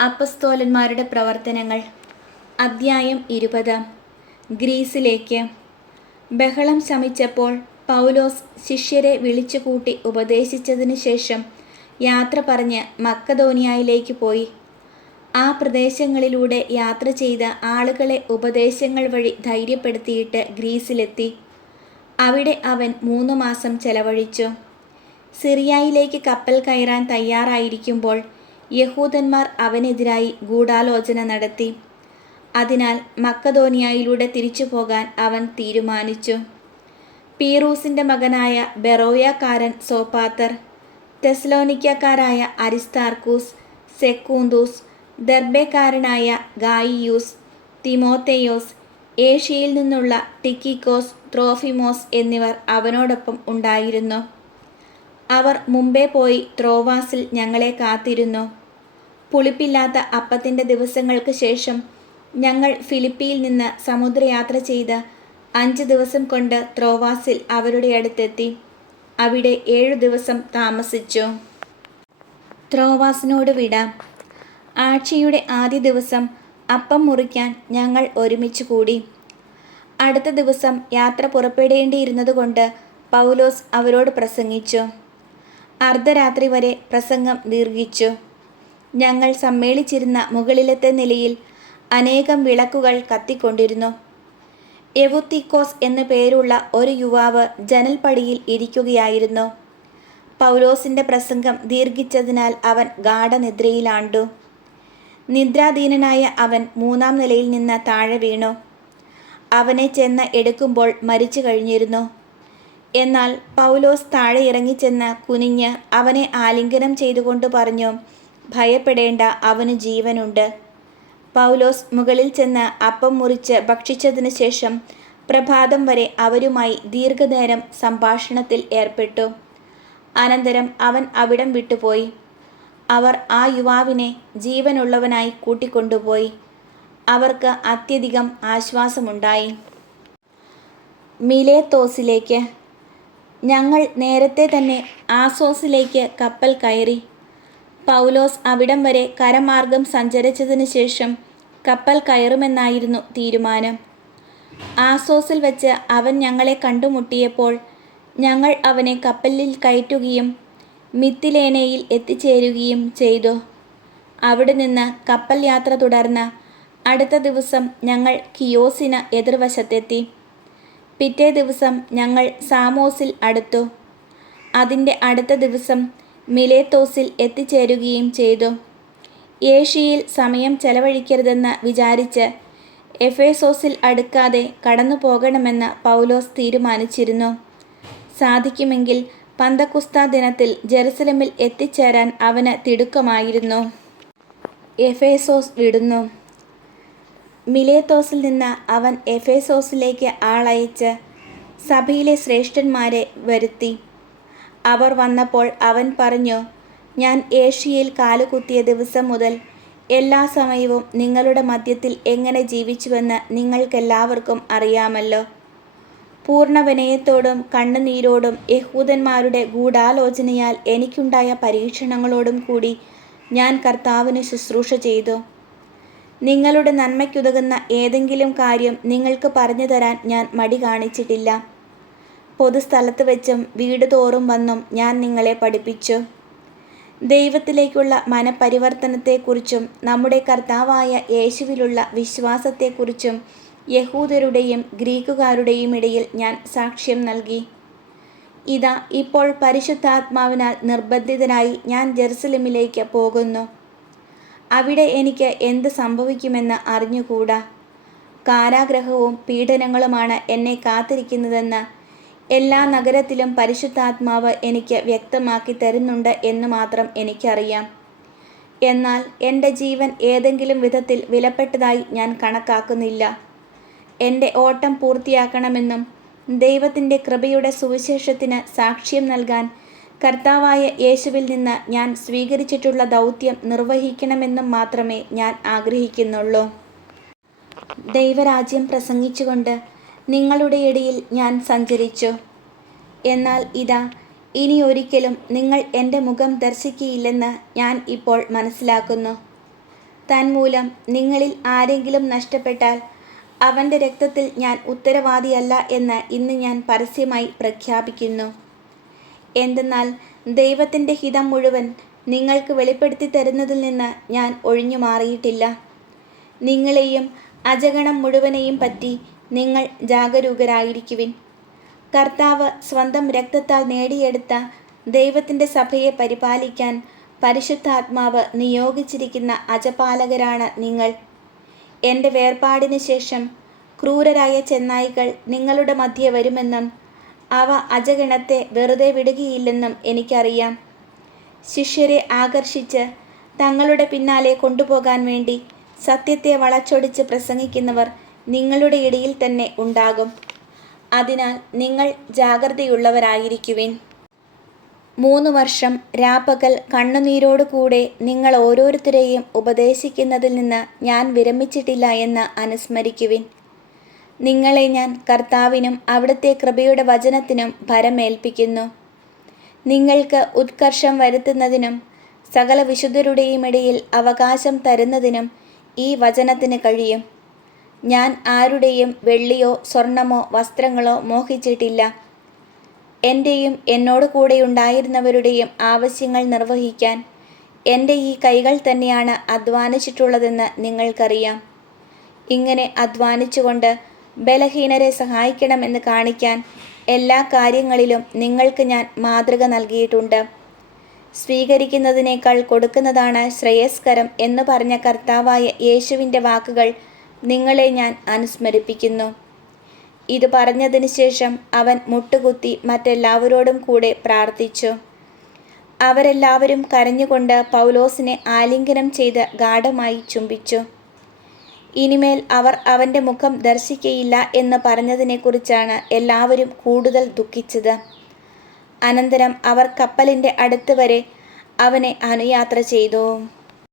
അപ്പസ്തോലന്മാരുടെ പ്രവർത്തനങ്ങൾ അദ്ധ്യായം 20. ഗ്രീസിലേക്ക്. ബഹളം ശമിച്ചപ്പോൾ പൗലോസ് ശിഷ്യരെ വിളിച്ചുകൂട്ടി ഉപദേശിച്ചതിനു ശേഷം യാത്ര പറഞ്ഞ് മക്കെദോനിയയിലേക്ക് പോയി. ആ പ്രദേശങ്ങളിലൂടെ യാത്ര ചെയ്ത ആളുകളെ ഉപദേശങ്ങൾ വഴി ധൈര്യപ്പെടുത്തിയിട്ട് ഗ്രീസിലെത്തി. അവിടെ അവൻ 3 മാസം ചെലവഴിച്ചു. സിറിയയിലേക്ക് കപ്പൽ കയറാൻ തയ്യാറായിരിക്കുമ്പോൾ യഹൂദന്മാർ അവനെതിരായി ഗൂഢാലോചന നടത്തി. അതിനാൽ മക്കെദോനിയയിലൂടെ തിരിച്ചു പോകാൻ അവൻ തീരുമാനിച്ചു. പീറൂസിൻ്റെ മകനായ ബെറോയക്കാരൻ സോപ്പാത്തർ, തെസ്സലോനിക്കക്കാരായ അരിസ്താർക്കൂസ്, സെക്കൂന്തൂസ്, ദെർബെക്കാരനായ ഗായിയൂസ്, തിമോത്തേയോസ്, ഏഷ്യയിൽ നിന്നുള്ള ടിക്കിക്കോസ്, ത്രോഫിമോസ് എന്നിവർ അവനോടൊപ്പം ഉണ്ടായിരുന്നു. അവർ മുമ്പേ പോയി ത്രോവാസിൽ ഞങ്ങളെ കാത്തിരുന്നു. പുളിപ്പില്ലാത്ത അപ്പത്തിൻ്റെ ദിവസങ്ങൾക്ക് ശേഷം ഞങ്ങൾ ഫിലിപ്പിയിൽ നിന്ന് സമുദ്രയാത്ര ചെയ്ത് 5 ദിവസം കൊണ്ട് ത്രോവാസിൽ അവരുടെ അടുത്തെത്തി. അവിടെ 7 ദിവസം താമസിച്ചു. ത്രോവാസിനോട് വിട. ആഴ്ചയുടെ ആദ്യ ദിവസം അപ്പം മുറിക്കാൻ ഞങ്ങൾ ഒരുമിച്ച് കൂടി. അടുത്ത ദിവസം യാത്ര പുറപ്പെടേണ്ടിയിരുന്നതുകൊണ്ട് പൗലോസ് അവരോട് പ്രസംഗിച്ചു. അർദ്ധരാത്രി വരെ പ്രസംഗം ദീർഘിച്ചു. ഞങ്ങൾ സമ്മേളിച്ചിരുന്ന മുകളിലത്തെ നിലയിൽ അനേകം വിളക്കുകൾ കത്തിക്കൊണ്ടിരുന്നു. എവുത്തിക്കോസ് എന്നു പേരുള്ള ഒരു യുവാവ് ജനൽപ്പടിയിൽ ഇരിക്കുകയായിരുന്നു. പൗലോസിൻ്റെ പ്രസംഗം ദീർഘിച്ചതിനാൽ അവൻ ഗാഢനിദ്രയിലാണ്ടു. നിദ്രാധീനനായ അവൻ 3-ാം നിലയിൽ നിന്ന് താഴെ വീണു. അവനെ ചെന്ന് എടുക്കുമ്പോൾ മരിച്ചു കഴിഞ്ഞിരുന്നു. എന്നാൽ പൗലോസ് താഴെ ഇറങ്ങിച്ചെന്ന് കുനിഞ്ഞ് അവനെ ആലിംഗനം ചെയ്തുകൊണ്ട് പറഞ്ഞു, ഭയപ്പെടേണ്ട, അവന് ജീവനുണ്ട്. പൗലോസ് മുകളിൽ ചെന്ന് അപ്പം മുറിച്ച് ഭക്ഷിച്ചതിന് ശേഷം പ്രഭാതം വരെ അവരുമായി ദീർഘനേരം സംഭാഷണത്തിൽ ഏർപ്പെട്ടു. അനന്തരം അവൻ അവിടം വിട്ടുപോയി. അവർ ആ യുവാവിനെ ജീവനുള്ളവനായി കൂട്ടിക്കൊണ്ടുപോയി. അവർക്ക് അത്യധികം ആശ്വാസമുണ്ടായി. മിലേത്തോസിലേക്ക്. ഞങ്ങൾ നേരത്തെ തന്നെ ആസോസിലേക്ക് കപ്പൽ കയറി. പൗലോസ് അവിടം വരെ കരമാർഗം സഞ്ചരിച്ചതിന് ശേഷം കപ്പൽ കയറുമെന്നായിരുന്നു തീരുമാനം. ആസോസിൽ വെച്ച് അവൻ ഞങ്ങളെ കണ്ടുമുട്ടിയപ്പോൾ ഞങ്ങൾ അവനെ കപ്പലിൽ കയറ്റുകയും മിത്തിലേനയിൽ എത്തിച്ചേരുകയും ചെയ്തു. അവിടെ നിന്ന് കപ്പൽ യാത്ര തുടർന്ന് അടുത്ത ദിവസം ഞങ്ങൾ കിയോസിന് എതിർവശത്തെത്തി. പിറ്റേ ദിവസം ഞങ്ങൾ സാമോസിൽ അടുത്തു. അതിൻ്റെ അടുത്ത ദിവസം മിലേത്തോസിൽ എത്തിച്ചേരുകയും ചെയ്തു. ഏഷ്യയിൽ സമയം ചെലവഴിക്കരുതെന്ന് വിചാരിച്ച് എഫേസോസിൽ അടുക്കാതെ കടന്നു പോകണമെന്ന് പൗലോസ് തീരുമാനിച്ചിരുന്നു. സാധിക്കുമെങ്കിൽ പന്തക്കുസ്ത ദിനത്തിൽ ജെറുസലമിൽ എത്തിച്ചേരാൻ അവന് തിടുക്കമായിരുന്നു. എഫേസോസ് വിടുന്നു. മിലേത്തോസിൽ നിന്ന് അവൻ എഫേസോസിലേക്ക് ആളയച്ച് സഭയിലെ ശ്രേഷ്ഠന്മാരെ വരുത്തി. അവർ വന്നപ്പോൾ അവൻ പറഞ്ഞു, ഞാൻ ഏഷ്യയിൽ കാലുകുത്തിയ ദിവസം മുതൽ എല്ലാ സമയവും നിങ്ങളുടെ മധ്യത്തിൽ എങ്ങനെ ജീവിച്ചുവെന്ന് നിങ്ങൾക്കെല്ലാവർക്കും അറിയാമല്ലോ. പൂർണ്ണ വിനയത്തോടും കണ്ണുനീരോടും യഹൂദന്മാരുടെ ഗൂഢാലോചനയാൽ എനിക്കുണ്ടായ പരീക്ഷണങ്ങളോടും കൂടി ഞാൻ കർത്താവിന് ശുശ്രൂഷ ചെയ്തു. നിങ്ങളുടെ നന്മയ്ക്കുതകുന്ന ഏതെങ്കിലും കാര്യം നിങ്ങൾക്ക് പറഞ്ഞു തരാൻ ഞാൻ മടി കാണിച്ചിട്ടില്ല. പൊതുസ്ഥലത്ത് വെച്ചും വീട് തോറും വന്നും ഞാൻ നിങ്ങളെ പഠിപ്പിച്ചു. ദൈവത്തിലേക്കുള്ള മനപരിവർത്തനത്തെക്കുറിച്ചും നമ്മുടെ കർത്താവായ യേശുവിലുള്ള വിശ്വാസത്തെക്കുറിച്ചും യഹൂദരുടെയും ഗ്രീക്കുകാരുടെയും ഇടയിൽ ഞാൻ സാക്ഷ്യം നൽകി. ഇതാ, ഇപ്പോൾ പരിശുദ്ധാത്മാവിനാൽ നിർബന്ധിതനായി ഞാൻ ജെറുസലമിലേക്ക് പോകുന്നു. അവിടെ എനിക്ക് എന്ത് സംഭവിക്കുമെന്ന് അറിഞ്ഞുകൂടാ. കാരാഗ്രഹവും പീഡനങ്ങളുമാണ് എന്നെ കാത്തിരിക്കുന്നതെന്ന് എല്ലാ നഗരത്തിലും പരിശുദ്ധാത്മാവ് എനിക്ക് വ്യക്തമാക്കി തരുന്നുണ്ട് എന്ന് മാത്രം എനിക്കറിയാം. എന്നാൽ എൻ്റെ ജീവൻ ഏതെങ്കിലും വിധത്തിൽ വിലപ്പെട്ടതായി ഞാൻ കണക്കാക്കുന്നില്ല. എൻ്റെ ഓട്ടം പൂർത്തിയാക്കണമെന്നും ദൈവത്തിൻ്റെ കൃപയുടെ സുവിശേഷത്തിന് സാക്ഷ്യം നൽകാൻ കർത്താവായ യേശുവിൽ നിന്ന് ഞാൻ സ്വീകരിച്ചിട്ടുള്ള ദൗത്യം നിർവഹിക്കണമെന്നും മാത്രമേ ഞാൻ ആഗ്രഹിക്കുന്നുള്ളൂ. ദൈവരാജ്യം പ്രസംഗിച്ചുകൊണ്ട് നിങ്ങളുടെ ഇടയിൽ ഞാൻ സഞ്ചരിച്ചു. എന്നാൽ ഇതാ, ഇനി ഒരിക്കലും നിങ്ങൾ എൻ്റെ മുഖം ദർശിക്കുകയില്ലെന്ന് ഞാൻ ഇപ്പോൾ മനസ്സിലാക്കുന്നു. തന്മൂലം നിങ്ങളിൽ ആരെങ്കിലും നഷ്ടപ്പെട്ടാൽ അവൻ്റെ രക്തത്തിൽ ഞാൻ ഉത്തരവാദിയല്ല എന്ന് ഇന്ന് ഞാൻ പരസ്യമായി പ്രഖ്യാപിക്കുന്നു. എന്തെന്നാൽ ദൈവത്തിൻ്റെ ഹിതം മുഴുവൻ നിങ്ങൾക്ക് വെളിപ്പെടുത്തി തരുന്നതിൽ നിന്ന് ഞാൻ ഒഴിഞ്ഞു മാറിയിട്ടില്ല. നിങ്ങളെയും അജഗണം മുഴുവനെയും പറ്റി നിങ്ങൾ ജാഗരൂകരായിരിക്കുവിൻ. കർത്താവ് സ്വന്തം രക്തത്താൽ നേടിയെടുത്ത ദൈവത്തിൻ്റെ സഭയെ പരിപാലിക്കാൻ പരിശുദ്ധാത്മാവ് നിയോഗിച്ചിരിക്കുന്ന അജപാലകരാണ് നിങ്ങൾ. എൻ്റെ വേർപാടിന് ശേഷം ക്രൂരരായ ചെന്നായ്ക്കൾ നിങ്ങളുടെ മധ്യേ വരുമെന്നും അവ അജഗണത്തെ വെറുതെ വിടുകയില്ലെന്നും എനിക്കറിയാം. ശിഷ്യരെ ആകർഷിച്ച് തങ്ങളുടെ പിന്നാലെ കൊണ്ടുപോകാൻ വേണ്ടി സത്യത്തെ വളച്ചൊടിച്ച് പ്രസംഗിക്കുന്നവർ നിങ്ങളുടെ ഇടയിൽ തന്നെ ഉണ്ടാകും. അതിനാൽ നിങ്ങൾ ജാഗ്രതയുള്ളവരായിരിക്കുവിൻ. 3 വർഷം രാപ്പകൽ കണ്ണുനീരോടുകൂടെ നിങ്ങൾ ഓരോരുത്തരെയും ഉപദേശിക്കുന്നതിൽ നിന്ന് ഞാൻ വിരമിച്ചിട്ടില്ല എന്ന് അനുസ്മരിക്കുവിൻ. നിങ്ങളെ ഞാൻ കർത്താവിനും അവിടുത്തെ കൃപയുടെ വചനത്തിനും ഭരമേൽപ്പിക്കുന്നു. നിങ്ങൾക്ക് ഉത്കർഷം വരുത്തുന്നതിനും സകല വിശുദ്ധരുടെയും ഇടയിൽ അവകാശം തരുന്നതിനും ഈ വചനത്തിന് കഴിയും. ഞാൻ ആരുടെയും വെള്ളിയോ സ്വർണമോ വസ്ത്രങ്ങളോ മോഹിച്ചിട്ടില്ല. എൻ്റെയും എന്നോട് കൂടെയുണ്ടായിരുന്നവരുടെയും ആവശ്യങ്ങൾ നിർവഹിക്കാൻ എൻ്റെ ഈ കൈകൾ തന്നെയാണ് അധ്വാനിച്ചിട്ടുള്ളതെന്ന് നിങ്ങൾക്കറിയാം. ഇങ്ങനെ അധ്വാനിച്ചുകൊണ്ട് ബലഹീനരെ സഹായിക്കണമെന്ന് കാണിക്കാൻ എല്ലാ കാര്യങ്ങളിലും നിങ്ങൾക്ക് ഞാൻ മാതൃക നൽകിയിട്ടുണ്ട്. സ്വീകരിക്കുന്നതിനേക്കാൾ കൊടുക്കുന്നതാണ് ശ്രേയസ്കരം എന്ന് പറഞ്ഞ കർത്താവായ യേശുവിൻ്റെ വാക്കുകൾ നിങ്ങളെ ഞാൻ അനുസ്മരിപ്പിക്കുന്നു. ഇത് പറഞ്ഞതിന് ശേഷം അവൻ മുട്ടുകുത്തി മറ്റെല്ലാവരോടും കൂടെ പ്രാർത്ഥിച്ചു. അവരെല്ലാവരും കരഞ്ഞുകൊണ്ട് പൗലോസിനെ ആലിംഗനം ചെയ്ത് ഗാഢമായി ചുംബിച്ചു. ഇനിമേൽ അവർ അവൻ്റെ മുഖം ദർശിക്കയില്ല എന്ന് പറഞ്ഞതിനെക്കുറിച്ചാണ് എല്ലാവരും കൂടുതൽ ദുഃഖിച്ചത്. അനന്തരം അവർ കപ്പലിൻ്റെ അടുത്ത് വരെ അവനെ അനുയാത്ര ചെയ്തു.